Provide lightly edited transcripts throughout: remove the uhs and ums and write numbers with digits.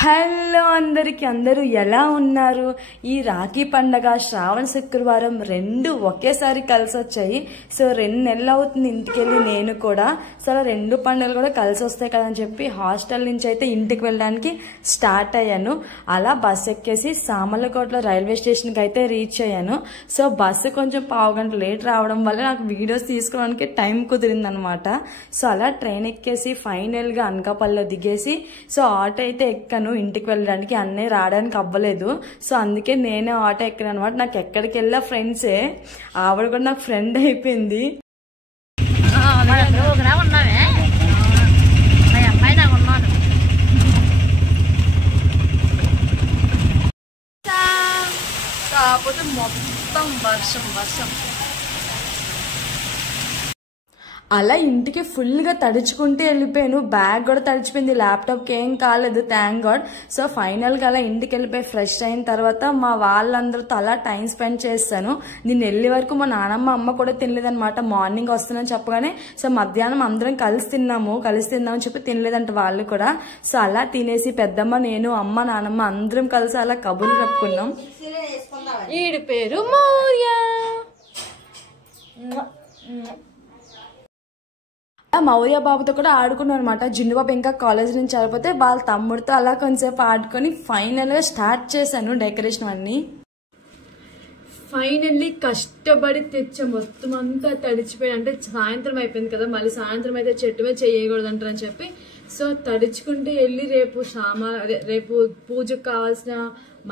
Hello అందరికి అందరూ ఎలా ఉన్నారు? ఈ రాఖీ పండగ శ్రావణ శుక్రవారం రెండు ఒకేసారి కలిసి వచ్చాయి. సో 2 నెలలు అవుతుంది ఇంటికెళ్ళి నేను కూడా. సో అలా 2 పండుగలు కూడా కలిసి వస్తాయి కదని చెప్పి హాస్టల్ నుంచి అయితే ఇంటికి వెళ్ళడానికి స్టార్ట్ అయ్యాను. అలా బస్సు ఎక్కేసి సామర్లకోటలో రైల్వే స్టేషన్కి అయితే రీచ్ అయ్యాను. సో బస్సు కొంచెం పావుగంట లేట్ రావడం వల్ల నాకు వీడియోస్ తీసుకోవడానికి టైం కుదిరింది అనమాట. సో అలా ట్రైన్ ఎక్కేసి ఫైనల్గా అనకాపల్లిలో దిగేసి సో ఆటో అయితే ఎక్కాను ఇంటికి వెళ్ళడానికి. అన్నయ్య రావడానికి అవ్వలేదు. సో అందుకే నేనే ఆటో ఎక్కాను అనమాట. నాకు ఎక్కడికి వెళ్ళా ఫ్రెండ్సే, ఆవిడ కూడా నాకు ఫ్రెండ్ అయిపోయింది. కాకపోతే మొత్తం వర్షం వర్షం. అలా ఇంటికి ఫుల్గా తడుచుకుంటే వెళ్ళిపోయాను. బ్యాగ్ కూడా తడిచిపోయింది, ల్యాప్టాప్కి ఏం కాలేదు, థ్యాంక్ గాడ్. సో ఫైనల్గా అలా ఇంటికి వెళ్ళిపోయి ఫ్రెష్ అయిన తర్వాత మా వాళ్ళందరితో అలా టైం స్పెండ్ చేస్తాను. నేను వెళ్ళే వరకు మా నానమ్మ అమ్మ కూడా తినలేదనమాట. మార్నింగ్ వస్తున్నాను చెప్పగానే సో మధ్యాహ్నం అందరం కలిసి తిందామని చెప్పి తినలేదంట వాళ్ళు కూడా. సో అలా తినేసి పెద్దమ్మ, నేను, అమ్మ, నానమ్మ అందరం కలిసి అలా కబుర్లు చెప్పుకున్నాం. ఈడి పేరు మౌర్య. మౌర్య బాబుతో కూడా ఆడుకున్నాం అనమాట. జిన్ను బాబు ఇంకా కాలేజ్ నుంచి వెళ్ళిపోతే వాళ్ళ తమ్ముడితో అలా కొంచెంసేపు ఆడుకొని ఫైనల్గా స్టార్ట్ చేశాను డెకరేషన్ అన్ని. ఫైనల్లీ కష్టపడి తెచ్చా, మొత్తం అంతా తడిచిపోయి, అంటే సాయంత్రం అయిపోయింది కదా, మళ్ళీ సాయంత్రం అయితే చెట్టు మీద చేయకూడదు అంటారని చెప్పి సో తడుచుకుంటే వెళ్ళి రేపు పూజకు కావాల్సిన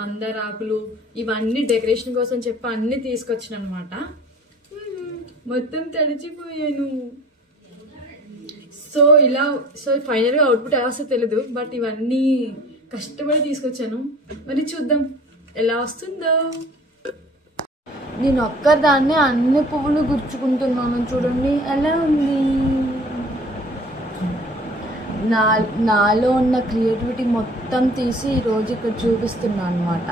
మందారాకులు ఇవన్నీ డెకరేషన్ కోసం చెప్పి అన్ని తీసుకొచ్చిన అనమాట. మొత్తం తడిచిపోయాను. సో ఫైనల్గా అవుట్పుట్ ఎలా వస్తుందో తెలీదు, బట్ ఇవన్నీ కష్టపడి తీసుకొచ్చాను. మరి చూద్దాం ఎలా వస్తుందో. నేను ఒక్కదాన్నే అన్ని పువ్వులు గుర్చుకుంటున్నాను, చూడండి ఎలా ఉంది. నాలో ఉన్న క్రియేటివిటీ మొత్తం తీసి ఈరోజు ఇక్కడ చూపిస్తున్నాను అనమాట.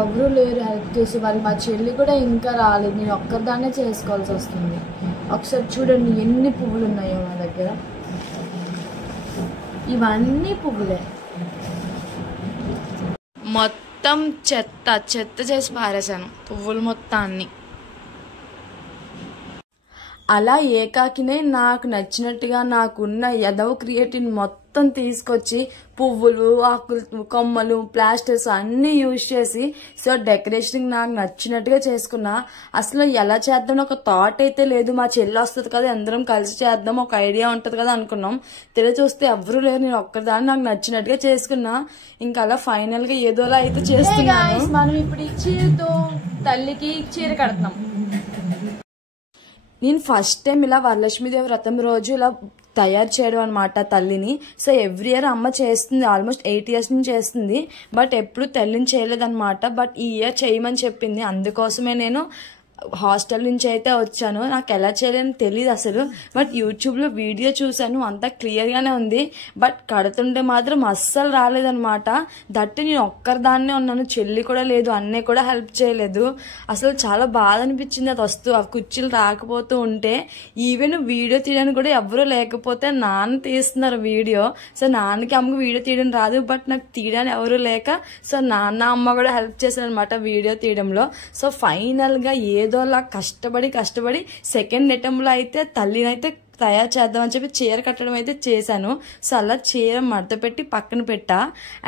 ఎవరు లేరు హెల్ప్ చేసే వాళ్ళు. మా చెల్లి కూడా ఇంకా రాలేదు, నేను ఒక్కదాన్నే చేసుకోవాల్సి వస్తుంది. ఒకసారి చూడండి ఎన్ని పువ్వులు ఉన్నాయో మా దగ్గర. ఇవన్నీ పువ్వులే, మొత్తం చెత్త చేసి పారేశాను పువ్వులు మొత్తాన్ని. అలా ఏకాకినే నాకు నచ్చినట్టుగా నాకున్న ఎదవ క్రియేటివ్ మొత్తం తీసుకొచ్చి పువ్వులు, ఆకులు, కొమ్మలు, ప్లాస్టర్స్ అన్నీ యూజ్ చేసి సో డెకరేషన్ నాకు నచ్చినట్టుగా చేసుకున్నా. అసలు ఎలా చేద్దాం ఒక థాట్ అయితే లేదు. మా చెల్లి వస్తుంది కదా, అందరం కలిసి చేద్దాం, ఒక ఐడియా ఉంటుంది కదా అనుకున్నాం. తెలియ చూస్తే ఎవరు లేరు, నేను ఒక్కదాన్ని నాకు నచ్చినట్టుగా చేసుకున్నా. ఇంకా అలా ఫైనల్ గా ఏదోలా అయితే చేస్తున్నాను. మనం ఇప్పుడు ఈ చీరతో తల్లికి చీర కడతాం. నేను ఫస్ట్ టైం ఇలా వరలక్ష్మీదేవి వ్రతం రోజు ఇలా తయారు చేయడం అనమాట తల్లిని. సో ఎవ్రీ ఇయర్ అమ్మ చేస్తుంది, ఆల్మోస్ట్ 8 years నుంచి చేస్తుంది, బట్ ఎప్పుడు తల్లిని చేయలేదన్నమాట. బట్ ఈ ఇయర్ చేయమని చెప్పింది, అందుకోసమే నేను హాస్టల్ నుంచి అయితే వచ్చాను. నాకు ఎలా చేయాలని తెలియదు అసలు, బట్ యూట్యూబ్లో వీడియో చూసాను, అంతా క్లియర్గానే ఉంది. బట్ కడుతుంటే మాత్రం అస్సలు రాలేదనమాట. దట్టు నేను ఒక్కరిదాన్నే ఉన్నాను, చెల్లి కూడా లేదు, అన్నయ్య కూడా హెల్ప్ చేయలేదు. అసలు చాలా బాధ అనిపించింది అది ఆ కుర్చీలు రాకపోతూ ఉంటే. ఈవెన్ వీడియో తీయడానికి కూడా ఎవరూ లేకపోతే నాన్న తీస్తున్నారు వీడియో. సో నాన్నకి అమ్మకి వీడియో తీయడం రాదు, బట్ నాకు తీయడానికి ఎవరు లేక సో నాన్న అమ్మ కూడా హెల్ప్ చేశారు అనమాట వీడియో తీయడంలో. సో ఫైనల్గా ఏదోలా కష్టపడి సెకండ్ అటెంప్ట్లో అయితే తల్లిని అయితే తయారు చేద్దామని చెప్పి చీర కట్టడం అయితే చేశాను. సో అలా చీర మడత పెట్టి పక్కన పెట్టా.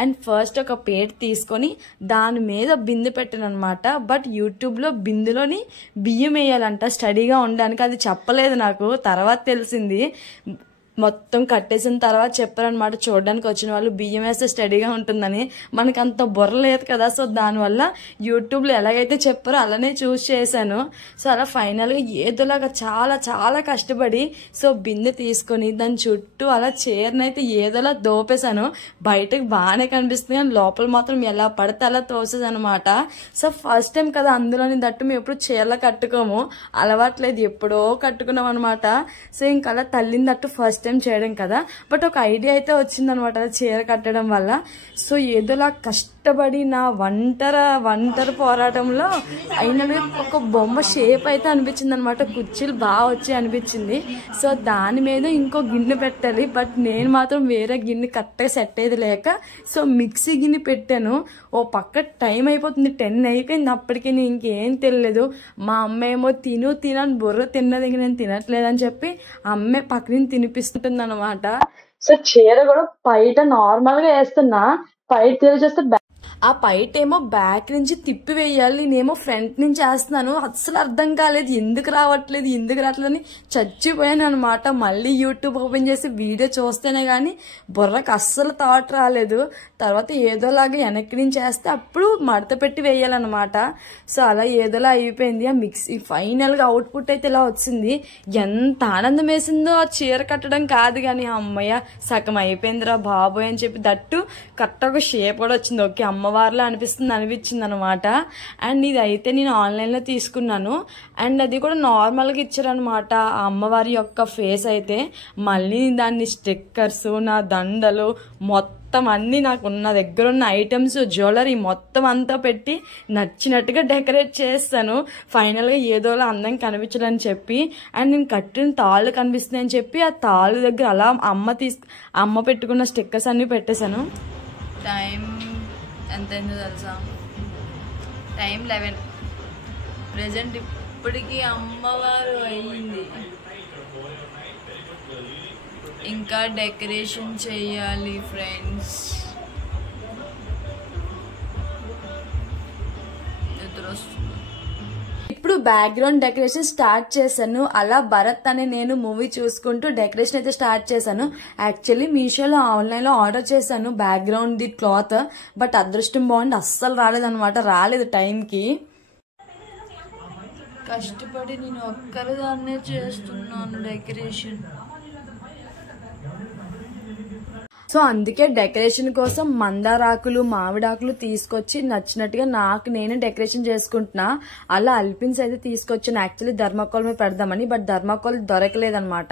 అండ్ ఫస్ట్ ఒక ప్లేట్ తీసుకొని దాని మీద బిందె పెట్టాను అనమాట. బట్ యూట్యూబ్లో బిందులోని బియ్యం వేయాలంట స్టడీగా ఉండడానికి, అది చెప్పలేదు నాకు, తర్వాత తెలిసింది. మొత్తం కట్టేసిన తర్వాత చెప్పారనమాట చూడడానికి వచ్చిన వాళ్ళు, బియ్యం వేస్తే స్టడీగా ఉంటుందని. మనకు అంత బుర్ర లేదు కదా, సో దానివల్ల యూట్యూబ్లో ఎలాగైతే చెప్పారో అలానే చూస్ చేశాను. సో అలా ఫైనల్గా ఏదోలాగా చాలా కష్టపడి సో బిందె తీసుకొని దాని చుట్టూ అలా చీరనైతే ఏదోలా దోపేశాను. బయటకు బాగానే కనిపిస్తుంది కానీ లోపల మాత్రం ఎలా పడితే అలా తోసేదనమాట. సో ఫస్ట్ టైం కదా, అందులోని దట్టు మేము ఎప్పుడు చీరలా కట్టుకోము, అలవాట్లేదు, ఎప్పుడో కట్టుకున్నాం అనమాట. సో ఇంకా అలా తల్లిని దట్టు ఫస్ట్ టైం చేయడం కదా, బట్ ఒక ఐడియా అయితే వచ్చిందనమాట చీర కట్టడం వల్ల. సో ఏదోలా కష్టపడి నా ఒంటరి పోరాటంలో అయినవి ఒక బొమ్మ షేప్ అయితే అనిపించింది అనమాట. కుర్చీలు బాగా వచ్చి అనిపించింది. సో దాని మీద ఇంకో గిన్నె పెట్టాలి, బట్ నేను మాత్రం వేరే గిన్నె కరెక్ట్గా సెట్ అయ్యేది లేక సో మిక్సీ గిన్నె పెట్టాను. ఓ పక్క టైం అయిపోతుంది, 10 అయిపోయింది. అప్పటికి నేను ఇంకేం తెలియలేదు. మా అమ్మ ఏమో తినని బుర్ర తిన్నది, ఇంక నేను తినట్లేదని చెప్పి అమ్మే పక్కన తినిపిస్తుంటుంది అనమాట. సో చీర కూడా బయట నార్మల్ గా వేస్తున్నా, బయట చీర చేస్తే ఆ పైట ఏమో బ్యాక్ నుంచి తిప్పి వేయాలి, నేనేమో ఫ్రంట్ నుంచి వేస్తున్నాను. అస్సలు అర్థం కాలేదు, ఎందుకు రావట్లేదని చచ్చిపోయాను అనమాట. మళ్ళీ యూట్యూబ్ ఓపెన్ చేసి వీడియో చూస్తేనే కానీ బుర్రకు అస్సలు థాట్ రాలేదు. తర్వాత ఏదోలాగా వెనక్కి నుంచి వేస్తే అప్పుడు మడత పెట్టి వేయాలన్నమాట. సో అలా ఏదోలా అయిపోయింది. ఆ మిక్సీ ఫైనల్గా అవుట్పుట్ అయితే ఇలా వచ్చింది. ఎంత ఆనందం వేసిందో ఆ చీర కట్టడం కాదు కానీ, అమ్మయ్య సగం అయిపోయిందిరా బాబోయ్ అని చెప్పి. దట్టు కరెక్ట్ ఒక షేప్ కూడా వచ్చింది. ఓకే అమ్మవారిలో అనిపించింది అనమాట. అండ్ ఇది అయితే నేను ఆన్లైన్లో తీసుకున్నాను. అండ్ అది కూడా నార్మల్గా ఇచ్చారనమాట ఆ అమ్మవారి యొక్క ఫేస్ అయితే. మళ్ళీ దాన్ని స్టిక్కర్స్, నా దండలు మొత్తం అన్నీ నాకు నా దగ్గర ఉన్న ఐటమ్స్, జ్యువెలరీ మొత్తం అంతా పెట్టి నచ్చినట్టుగా డెకరేట్ చేస్తాను. ఫైనల్గా ఏదోలా అందం కనిపించాలని చెప్పి. అండ్ నేను కట్టిన తాళ్ళు కనిపిస్తున్నాయని చెప్పి ఆ తాళ్ళు దగ్గర అలా అమ్మ పెట్టుకున్న స్టిక్కర్స్ అన్నీ పెట్టేశాను. టైం ఎంతైందో తెలుసా? టైం 11. ప్రెజెంట్ ఇప్పటికీ అమ్మవారు అయ్యింది. ఇంకా డెకరేషన్ చేయాలి ఫ్రెండ్స్. ఇప్పుడు బ్యాక్గ్రౌండ్ డెకరేషన్ స్టార్ట్ చేశాను. అలా భరత్ అనే నేను మూవీ చూసుకుంటూ డెకరేషన్ అయితే స్టార్ట్ చేశాను. యాక్చువల్లీ మీషోలో ఆన్లైన్లో ఆర్డర్ చేశాను బ్యాక్గ్రౌండ్ ది క్లాత్, బట్ అదృష్టం బాగుండి అస్సలు రాలేదు టైంకి. కష్టపడి నేను ఒక్కరిదాన్నే చేస్తున్నాను డెకరేషన్. సో అందుకే డెకరేషన్ కోసం మందారాకులు, మామిడాకులు తీసుకొచ్చి నచ్చినట్టుగా నాకు నేనే డెకరేషన్ చేసుకుంటున్నా. అలా అల్పిన్స్ అయితే తీసుకొచ్చాను యాక్చువల్లీ ధర్మకోల్ మీద పెడదామని, బట్ ధర్మకోల్ దొరకలేదనమాట.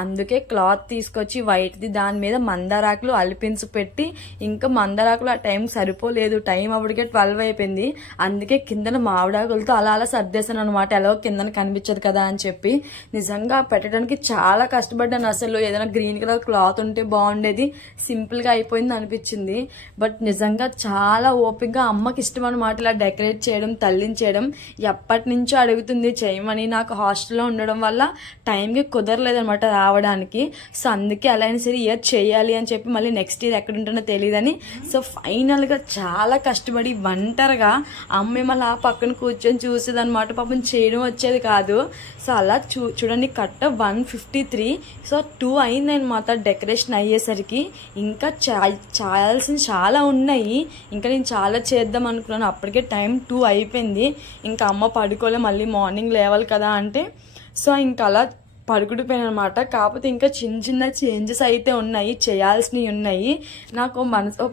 అందుకే క్లాత్ తీసుకొచ్చి వైట్ది దాని మీద మందారాకులు అల్పిన్స్ పెట్టి, ఇంకా మందారాకులు ఆ టైం సరిపోలేదు, టైం అప్పటికే 12 అయిపోయింది. అందుకే కిందన మామిడాకులతో అలా సర్దేశాను అనమాట, ఎలాగో కిందన కనిపించదు కదా అని చెప్పి. నిజంగా పెట్టడానికి చాలా కష్టపడ్డాను. అసలు ఏదైనా గ్రీన్ కలర్ క్లాత్ ఉంటే బాగుండేది, సింపుల్ గా అయిపోయింది అనిపించింది. బట్ నిజంగా చాలా ఓపికగా అమ్మకి ఇష్టం అనమాట ఇలా డెకరేట్ చేయడం, తల్లించేయడం. ఎప్పటి నుంచో అడుగుతుంది చేయమని. నాకు హాస్టల్లో ఉండడం వల్ల టైంకి కుదరలేదనమాట రావడానికి. సో అందుకే అలా అయినా సరే ఇయర్ చేయాలి అని చెప్పి మళ్ళీ నెక్స్ట్ ఇయర్ ఎక్కడ ఉంటుందో తెలియదని సో ఫైనల్ గా చాలా కష్టపడి ఒంటరిగా అమ్మ మళ్ళీ ఆ పక్కన కూర్చొని చూసేది అనమాట. పాపం చేయడం వచ్చేది కాదు. సో అలా చూడండి కట్ట 153. సో 2 అయిందనమాట డెకరేషన్ అయ్యేసరికి. ఇంకా చేయాల్సింది చాలా ఉన్నాయి, ఇంకా నేను చాలా చేద్దాం అనుకున్నాను. అప్పటికే టైం 2 అయిపోయింది. ఇంకా అమ్మ పడుకోలే, మళ్ళీ మార్నింగ్ లేవాలి కదా అంటే సో ఇంకా అలా పడుకుడిపోయాను అనమాట. కాకపోతే ఇంకా చిన్న చేంజెస్ అయితే ఉన్నాయి, చేయాల్సినవి ఉన్నాయి. నాకు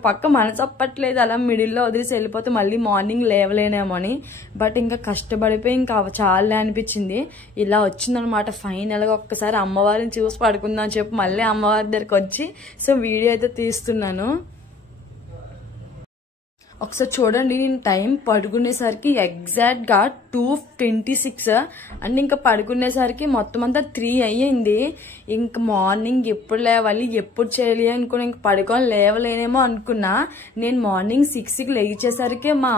పక్క మనసు అప్పట్లేదు అలా మిడిల్లో వదిలేసి వెళ్ళిపోతే మళ్ళీ మార్నింగ్ లేవలేనేమో అని. బట్ ఇంకా కష్టపడిపోయి ఇంకా చాలా అనిపించింది. ఇలా వచ్చిందనమాట ఫైనల్గా. ఒక్కసారి అమ్మవారిని చూసి పడుకుందాం అని చెప్పి మళ్ళీ అమ్మవారి దగ్గరికి వచ్చి సో వీడియో అయితే తీస్తున్నాను. ఒకసారి చూడండి, నేను టైం పడుకునేసరికి ఎగ్జాక్ట్గా 2:26 అండ్ ఇంకా పడుకునేసరికి మొత్తం అంతా 3 అయ్యింది. ఇంక మార్నింగ్ ఎప్పుడు లేవాలి, ఎప్పుడు చేయాలి అనుకుని ఇంక పడుకొని లేవలేనేమో అనుకున్నా. నేను మార్నింగ్ 6కి లేచేసరికి మా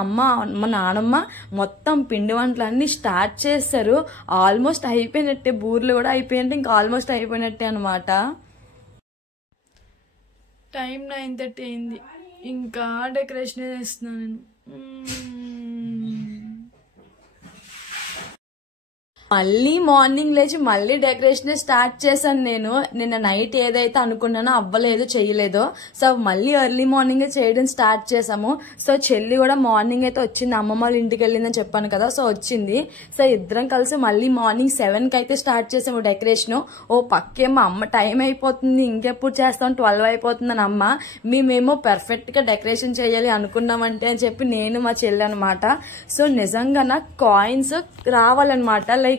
నాన్నమ్మ మొత్తం పిండి వంటలన్నీ స్టార్ట్ చేస్తారు. ఆల్మోస్ట్ అయిపోయినట్టే, బూర్లు కూడా అయిపోయినట్టే, ఇంకా ఆల్మోస్ట్ అయిపోయినట్టే అనమాట. టైం 9:30 అయింది. ఇంకా డెకరేషన్ చేస్తున్నాను నేను. మళ్ళీ మార్నింగ్ లేచి మళ్ళీ డెకరేషన్ స్టార్ట్ చేశాను నేను. నిన్న నైట్ ఏదైతే అనుకున్నానో అవ్వలేదు, చేయలేదో. సో మళ్ళీ ఎర్లీ మార్నింగ్ చేయడం స్టార్ట్ చేసాము. సో చెల్లి కూడా మార్నింగ్ అయితే వచ్చింది, అమ్మమ్మ వాళ్ళ ఇంటికి వెళ్ళిందని చెప్పాను కదా, సో వచ్చింది. సో ఇద్దరం కలిసి మళ్ళీ మార్నింగ్ 7కి అయితే స్టార్ట్ చేసాము డెకరేషన్. ఓ పక్కేమో అమ్మ టైం అయిపోతుంది, ఇంకెప్పుడు చేస్తాం, 12 అయిపోతుందని అమ్మ. మేమేమో పర్ఫెక్ట్ గా డెకరేషన్ చేయాలి అనుకున్నామంటే అని చెప్పి నేను మా చెల్లి అనమాట. సో నిజంగా నాకు కాయిన్స్ రావాలన్నమాట, లైక్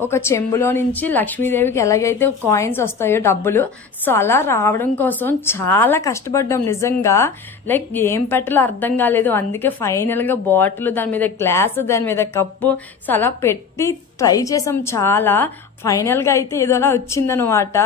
ఒక చెంబులో నుంచి లక్ష్మీదేవికి ఎలాగైతే కాయిన్స్ వస్తాయో డబ్బులు, సో అలా రావడం కోసం చాలా కష్టపడ్డాం నిజంగా. లైక్ ఏం పెట్టాలో అర్థం కాలేదు. అందుకే ఫైనల్ గా బాటిల్, దాని మీద గ్లాస్, దాని మీద కప్పు, సో అలా పెట్టి ట్రై చేసాం చాలా. ఫైనల్ గా అయితే ఏదోలా వచ్చిందనమాట.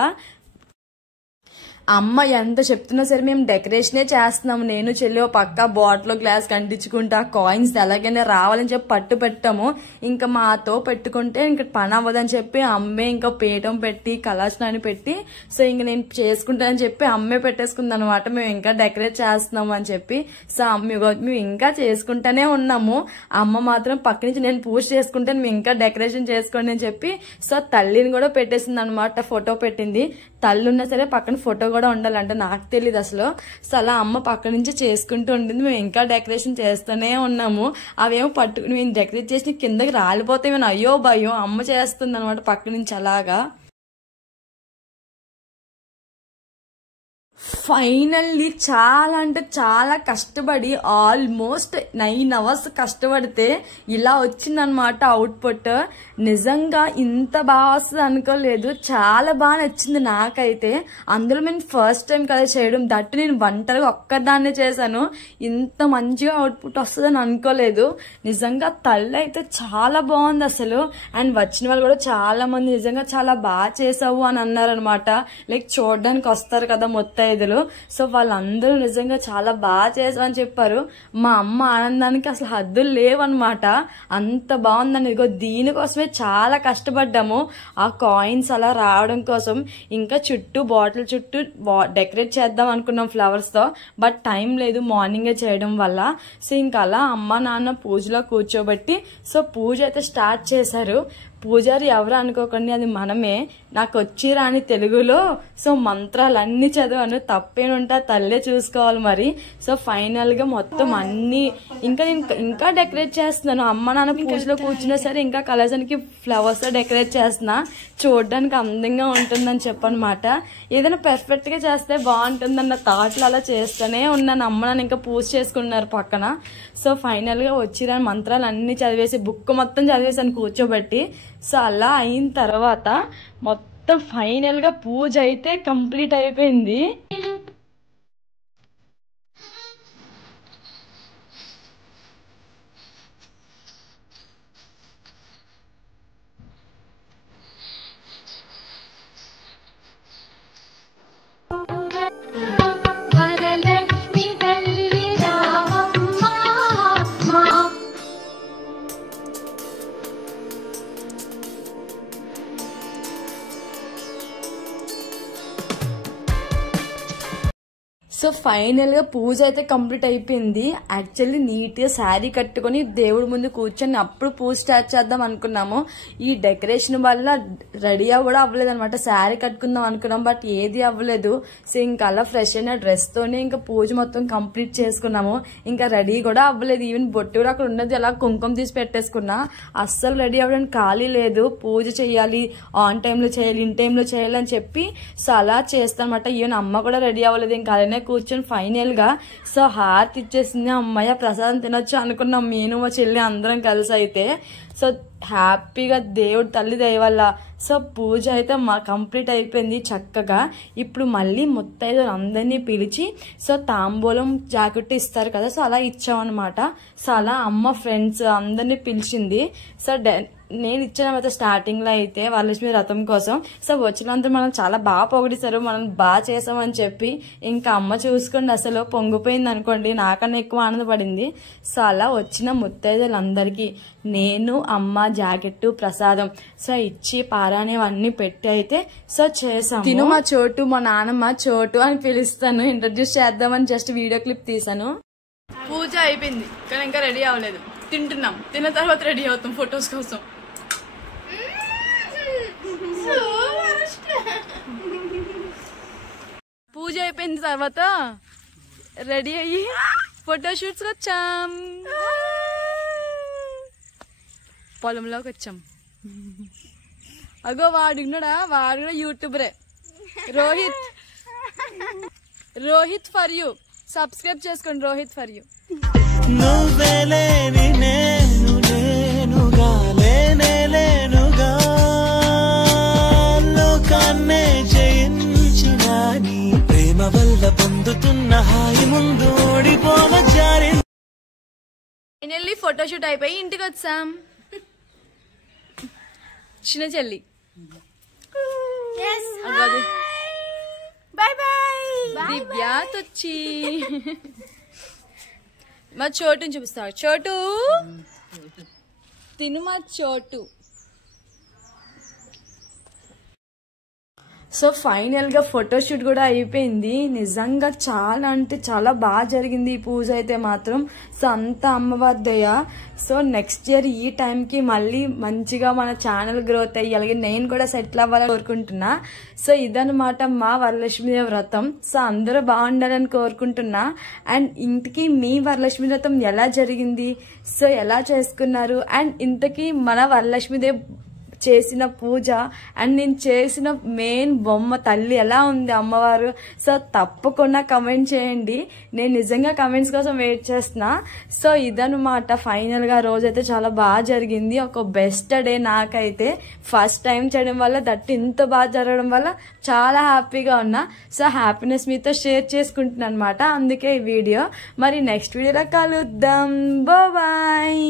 అమ్మ ఎంత చెప్తున్నా సరే మేము డెకరేషనే చేస్తున్నాము. నేను చెల్లి పక్క బాటిల్ గ్లాస్ కంటించుకుంటా కాయిన్స్ ఎలాగైనా రావాలని చెప్పి పట్టు పెట్టాము. ఇంకా మాతో పెట్టుకుంటే ఇంకా పని అవ్వదని చెప్పి అమ్మే ఇంకా పీఠం పెట్టి కళాశాలని పెట్టి, సో ఇంక నేను చేసుకుంటానని చెప్పి అమ్మే పెట్టేసుకుంది అనమాట. మేము ఇంకా డెకరేట్ చేస్తున్నాము అని చెప్పి. సో మేము ఇంకా చేసుకుంటానే ఉన్నాము. అమ్మ మాత్రం పక్క నుంచి నేను పూజ చేసుకుంటాను, మేము ఇంకా డెకరేషన్ చేసుకోండి అని చెప్పి సో తల్లిని కూడా పెట్టేసింది అనమాట. ఫోటో పెట్టింది. తల్లి ఉన్నా సరే పక్కన ఫోటో కూడా ఉండాలంటే నాకు తెలియదు అసలు. సో అలా అమ్మ పక్క నుంచి చేసుకుంటూ ఉంటుంది. మేము ఇంకా డెకరేషన్ చేస్తూనే ఉన్నాము. అవేమో పట్టుకుని మేము డెకరేట్ చేసి కిందకి రాలిపోతామని అయ్యో భయం. అమ్మ చేస్తుంది అనమాట పక్క నుంచి అలాగా. ఫైనల్లీ చాలా అంటే చాలా కష్టపడి ఆల్మోస్ట్ 9 hours కష్టపడితే ఇలా వచ్చిందనమాట అవుట్పుట్. నిజంగా ఇంత బాగా వస్తుంది అనుకోలేదు. చాలా బాగా నచ్చింది నాకైతే. అందులో నేను ఫస్ట్ టైం కదా చేయడం, దట్టు నేను ఒంటరిగా ఒక్కదాన్నే చేశాను. ఇంత మంచిగా అవుట్పుట్ వస్తుందని అనుకోలేదు. నిజంగా తల్లి అయితే చాలా బాగుంది అసలు. అండ్ వచ్చిన వాళ్ళు కూడా చాలా మంది నిజంగా చాలా బాగా చేసావు అని అన్నారనమాట. లైక్ చూడడానికి వస్తారు కదా ముత్తైదులు, సో వాళ్ళందరూ నిజంగా చాలా బాగా చేసామని చెప్పారు. మా అమ్మ ఆనందానికి అసలు హద్దులు లేవన్నమాట. అంత బాగుందని. ఇగో దీనికోసమే చాలా కష్టపడ్డాము, ఆ కాయిన్స్ అలా రావడం కోసం. ఇంకా చుట్టూ బాటిల్ చుట్టూ డెకరేట్ చేద్దాం అనుకున్నాం ఫ్లవర్స్ తో, బట్ టైం లేదు మార్నింగే చేయడం వల్ల. సో ఇంకా అలా అమ్మ నాన్న పూజలో కూర్చోబెట్టి సో పూజ అయితే స్టార్ట్ చేశారు. పూజారి ఎవరు అనుకోకండి, అది మనమే. నాకు వచ్చి రాని తెలుగులో సో మంత్రాలన్నీ చదివాను. తప్పేనుంటా తల్లే చూసుకోవాలి మరి. సో ఫైనల్ గా మొత్తం అన్ని ఇంకా డెకరేట్ చేస్తున్నాను. అమ్మ నాన్న పూజలో కూర్చున్నా సరే ఇంకా కలశానికి ఫ్లవర్స్ తో డెకరేట్ చేస్తున్నా, చూడడానికి అందంగా ఉంటుందని చెప్పనమాట. ఏదైనా పర్ఫెక్ట్ గా చేస్తే బాగుంటుందన్న థాట్లు అలా చేస్తూనే ఉన్నాను. అమ్మ నాన్న ఇంకా పూజ చేసుకున్నారు పక్కన. సో ఫైనల్ గా వచ్చిరాని మంత్రాలు అన్ని చదివేసి బుక్ మొత్తం చదివేసాను కూర్చోబెట్టి. సో అలా అయిన తర్వాత మొత్తం ఫైనల్ గా పూజ అయితే కంప్లీట్ అయిపోయింది. సో ఫైనల్ గా పూజ అయితే కంప్లీట్ అయిపోయింది. యాక్చువల్లీ నీట్ గా శారీ కట్టుకుని దేవుడి ముందు కూర్చొని అప్పుడు పూజ స్టార్ట్ చేద్దాం అనుకున్నాము. ఈ డెకరేషన్ వల్ల రెడీ కూడా అవ్వలేదు అనమాట. శారీ కట్టుకుందాం అనుకున్నాం, బట్ ఏది అవ్వలేదు. సో ఇంకా అలా ఫ్రెష్ అయిన డ్రెస్ తోనే ఇంకా పూజ మొత్తం కంప్లీట్ చేసుకున్నాము. ఇంకా రెడీ కూడా అవ్వలేదు. ఈవెన్ బొట్టు కూడా అక్కడ ఉన్నది అలా కుంకుమ తీసి పెట్టేసుకున్నా. అస్సలు రెడీ అవ్వడానికి ఖాళీ లేదు. పూజ చేయాలి, ఆన్ టైంలో చేయాలి, ఇన్ టైంలో చేయాలి అని చెప్పి సో అలా చేస్తానమాట. ఈవెన్ అమ్మ కూడా రెడీ అవ్వలేదు. ఇంకా అలానే కూర్చొని ఫైనల్ గా సో హారతి ఇచ్చేసింది. అమ్మయ్య ప్రసాదం తినొచ్చు అనుకున్నాం నేను మా చెల్లి అందరం కలిసి. అయితే సో హ్యాపీగా దేవుడు తల్లి దయ వల్ల సో పూజ అయితే కంప్లీట్ అయిపోయింది చక్కగా. ఇప్పుడు మళ్ళీ ముత్తైదులు అందరినీ పిలిచి సో తాంబూలం జాకెట్ ఇస్తారు కదా, సో అలా ఇచ్చామన్నమాట. సో అలా అమ్మ ఫ్రెండ్స్ అందరినీ పిలిచింది. సో నేను ఇచ్చిన స్టార్టింగ్ లో అయితే వరలక్ష్మి వ్రతం కోసం సో వచ్చినంత మనం చాలా బాగా పొగిడిస్తారు, మనం బాగా చేసామని చెప్పి. ఇంకా అమ్మ చూసుకోండి అసలు పొంగిపోయింది అనుకోండి, నాకన్నా ఎక్కువ ఆనందపడింది. సో అలా వచ్చిన ముత్తైదులందరికీ నేను అమ్మ జాకెట్ ప్రసాదం సో ఇచ్చి పారాని అవన్నీ పెట్టి అయితే సో చేసాం. తిను మా చోటు, మా నాన్నమ్మ చోటు అని పిలుస్తాను, ఇంట్రడ్యూస్ చేద్దామని జస్ట్ వీడియో క్లిప్ తీసాను. పూజ అయిపోయింది కానీ ఇంకా రెడీ అవ్వలేదు. తింటున్నాం, తిన్న తర్వాత రెడీ అవుతాం ఫొటోస్ కోసం. పూజ అయిపోయిన తర్వాత రెడీ అయ్యి ఫోటోషూట్స్ వచ్చాం. పొలంలోకి వచ్చాం. అగో వాడున్నాడా, వాడు కూడా యూట్యూబరే. రోహిత్ ఫర్ యూ, సబ్స్క్రైబ్ చేసుకోండి. Rohit for you. నువ్వే లేని నేను లేనుగా, లేనే లేనుగా. పొందుతున్న హాయి ముందు ఓడిపోవ జారి. ఫైనల్లీ ఫోటోషూట్ అయిపోయి ఇంటికి వచ్చాం. చిన్న చెల్లి బాయ్ బాయ్ దివ్యా తొచ్చి మా చోటుని చూపిస్తా. చోటు తిను మా చోటు. సో ఫైనల్గా ఫోటోషూట్ కూడా అయిపోయింది. నిజంగా చాలా అంటే చాలా బాగా జరిగింది ఈ పూజ అయితే మాత్రం. సో అంతా అమ్మవారి దయ. సో నెక్స్ట్ ఇయర్ ఈ టైంకి మళ్ళీ మంచిగా మన ఛానల్ గ్రోత్ అయ్యి అలాగే నేను కూడా సెటిల్ అవ్వాలని కోరుకుంటున్నా. సో ఇదనమాట మా వరలక్ష్మీదేవి వ్రతం. సో అందరూ బాగుండాలని కోరుకుంటున్నా. అండ్ ఇంటికి మీ వరలక్ష్మీ వ్రతం ఎలా జరిగింది, సో ఎలా చేసుకున్నారు, అండ్ ఇంతకీ మన వరలక్ష్మీదేవి చేసిన పూజ అండ్ నేను చేసిన మెయిన్ బొమ్మ తల్లి ఎలా ఉంది అమ్మవారు, సో తప్పకుండా కమెంట్ చేయండి. నేను నిజంగా కమెంట్స్ కోసం వెయిట్ చేస్తున్నా. సో ఇదనమాట ఫైనల్గా రోజైతే చాలా బాగా జరిగింది. ఒక బెస్ట్ డే నాకైతే. ఫస్ట్ టైం చేయడం వల్ల దట్ ఇంత బాగా జరగడం వల్ల చాలా హ్యాపీగా ఉన్నా. సో హ్యాపీనెస్ మీతో షేర్ చేసుకుంటున్నాను అనమాట, అందుకే ఈ వీడియో. మరి నెక్స్ట్ వీడియోలో కలుద్దాం. బాయ్.